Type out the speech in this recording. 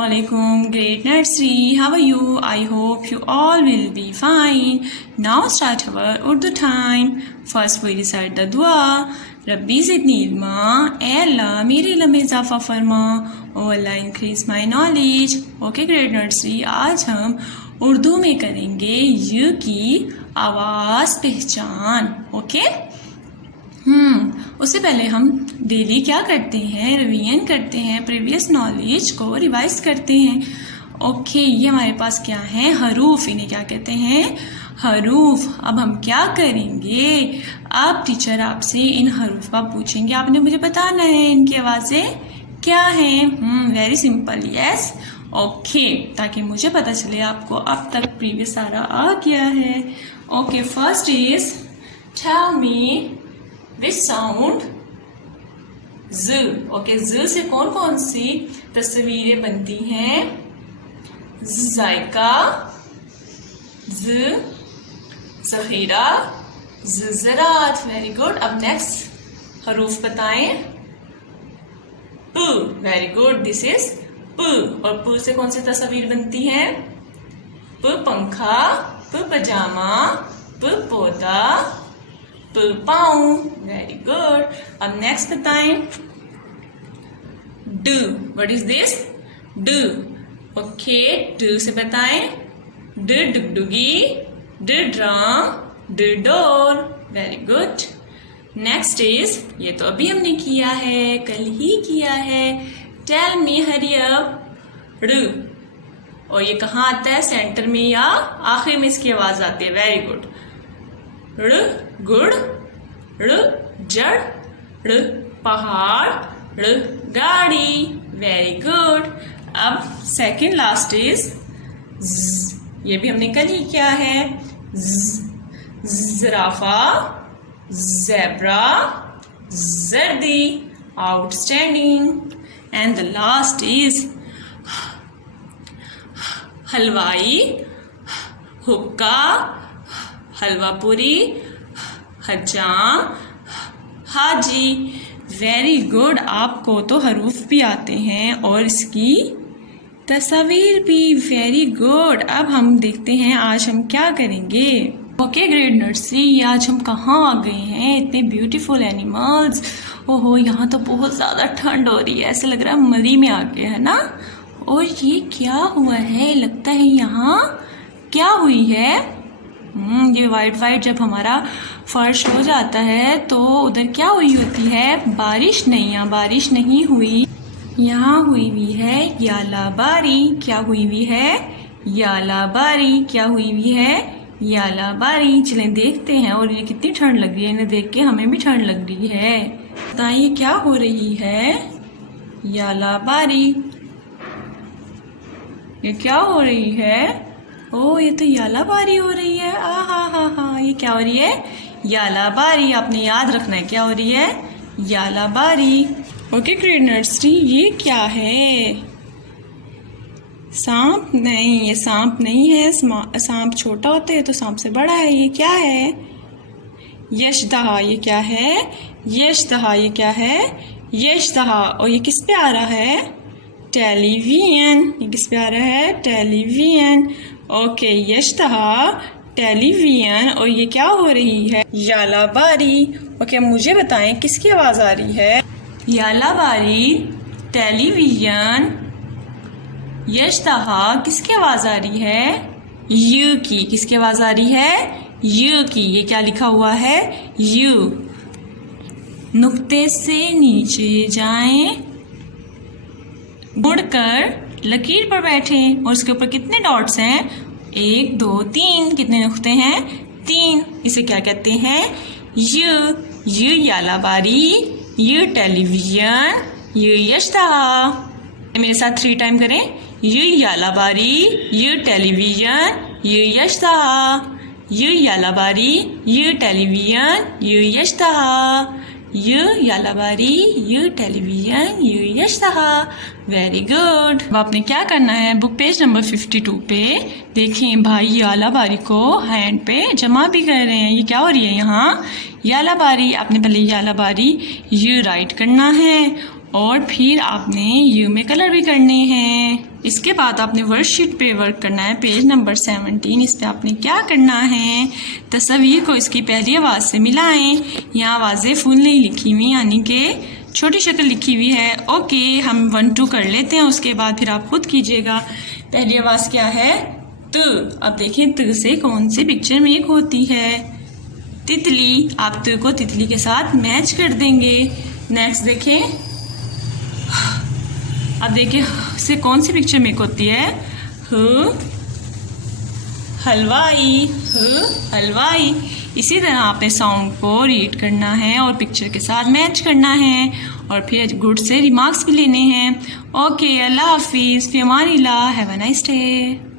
Assalamualaikum, grade nursery. How are you? I hope you all will be fine. Now start our Urdu time. First we recite the dua. Rabbi zidni ilma. ए अल्लाह मेरे इल्म में इजाफा फरमा. ओ अल्लाह increase my knowledge. Okay, grade nursery. आज हम उर्दू में करेंगे य की आवाज़ पहचान. Okay? उससे पहले हम डेली क्या करते हैं, रिवीजन करते हैं, प्रीवियस नॉलेज को रिवाइज करते हैं. ओके, ये हमारे पास क्या है, हरूफ. इन्हें क्या कहते हैं, हरूफ. अब हम क्या करेंगे, अब टीचर आपसे इन हरूफ का पूछेंगे, आपने मुझे बताना है इनकी आवाज़ें क्या हैं. Very simple. यस. ओके, ताकि मुझे पता चले आपको अब तक प्रीवियस सारा आ गया है. Okay, first is tell me which sound ज. ओके, ज से कौन कौन सी तस्वीरें बनती हैं. जायका, ज ज़ख़ीरा, ज़रात. Very good. अब नेक्स्ट हरूफ बताएं. प. Very good. दिस इज प. और प से कौन सी तस्वीर बनती है. प पंखा, प पजामा, प पौधा, प पाँव. Very good. अब नेक्स्ट बताएं. ड. What is this. ड. ओके, ड से बताएं. ड डुगडुगी, ड ड्रम, ड door. Very good. Next is, ये तो अभी हमने किया है, कल ही किया है. Tell me hurry up. ड़. और ये कहाँ आता है, सेंटर में या आखिर में इसकी आवाज आती है. Very good. ड़ गुड़, ड़ जड़, ड़ पहाड़, ड़ गाड़ी. Very good. अब सेकंड लास्ट इज ज. ये भी हमने कल ही किया है. ज़राफा, ज़ेब्रा, जर्दी. Outstanding. And the last is हलवाई, हुक्का, हलवापुरी, हजाम, हाजी. Very good. आपको तो हरूफ भी आते हैं और इसकी तस्वीर भी. Very good. अब हम देखते हैं आज हम क्या करेंगे. ओके ग्रेड नर्सरी, आज हम कहाँ आ गए हैं. इतने ब्यूटीफुल एनिमल्स. ओहो, यहाँ तो बहुत ज़्यादा ठंड हो रही है, ऐसा लग रहा है मरी में आ गए, है ना. और ये क्या हुआ है, लगता है यहाँ क्या हुई है. ये वाइट वाइट जब हमारा फर्श हो जाता है तो उधर क्या हुई होती है, बारिश नहीं. यहाँ बारिश नहीं हुई, यहाँ हुई हुई है यालाबारी. क्या हुई हुई है, यालाबारी. क्या हुई हुई है, यालाबारी. चलें देखते हैं. और ये कितनी ठंड लग रही है, इन्हें देख के हमें भी ठंड लग रही है. बताइए क्या हो रही है, यालाबारी. ये क्या हो रही है. ओ, ये तो यालाबारी हो रही है. हा. ये क्या हो रही है, यालाबारी. आपने याद रखना है क्या हो रही है, यालाबारी. ओके ग्रेड नर्सरी, ये क्या है, सांप. नहीं, ये सांप नहीं है. सांप छोटा होता है तो सांप से बड़ा है. ये क्या है, यशदहा. ये क्या है, यशदहा. ये क्या है, यशदहा. और ये किस पे आ रहा है, टेलीविजन. ये किस पे आ रहा है, टेलीविजन. Okay, यशदहा television. और ये क्या हो रही है, यालाबारी. ओके, मुझे बताएं किसकी आवाज आ रही है, यालाबारी, टेलीविजन, यशदहा. किसकी आवाज आ रही है, यू की. किसकी आवाज आ रही है, यू की. ये क्या लिखा हुआ है, यू. नुक्ते से नीचे जाएं, मुड़कर लकीर पर बैठें. और उसके ऊपर कितने डॉट्स हैं, 1 2 3. कितने नुक्ते हैं, 3. इसे क्या कहते हैं, यू. यू यालाबारी, यू टेलीविजन, यू यशदहा. मेरे साथ 3 टाइम करें. यू यालाबारी, यू टेलीविजन, यू यशदहा. यू यालाबारी, यू टेलीविजन, यू यशदहा. यू यालाबारी, यू टेलीविजन, यू यशदहा. Very good. अब आपने क्या करना है, बुक पेज नंबर 52 पे देखें. भाई यालाबारी को हैंड पे जमा भी कर रहे हैं. ये क्या हो रही है यहाँ, यालाबारी. आपने पहले यालाबारी यू राइट करना है और फिर आपने यू में कलर भी करने हैं। इसके बाद आपने वर्कशीट पे वर्क करना है, पेज नंबर 17। इस पे आपने क्या करना है, तस्वीर को इसकी पहली आवाज़ से मिलाएं। यहाँ आवाज़ें फुल नहीं लिखी हुई, यानी कि छोटी शक्ल लिखी हुई है। ओके, हम 1 2 कर लेते हैं, उसके बाद फिर आप खुद कीजिएगा। पहली आवाज़ क्या है, त। अब देखें त से कौन सी पिक्चर मेक होती है, तितली। आप त को तितली के साथ मैच कर देंगे। नेक्स्ट देखें, अब देखिए से कौन सी पिक्चर मेक होती है, हलवाई, हलवाई। इसी तरह आपने साउंड को रीड करना है और पिक्चर के साथ मैच करना है, और फिर गुड से रिमार्क्स भी लेने हैं। ओके, अल्लाह हाफिज़, फ़ी अमानिल्लाह, हैव अ नाइस डे।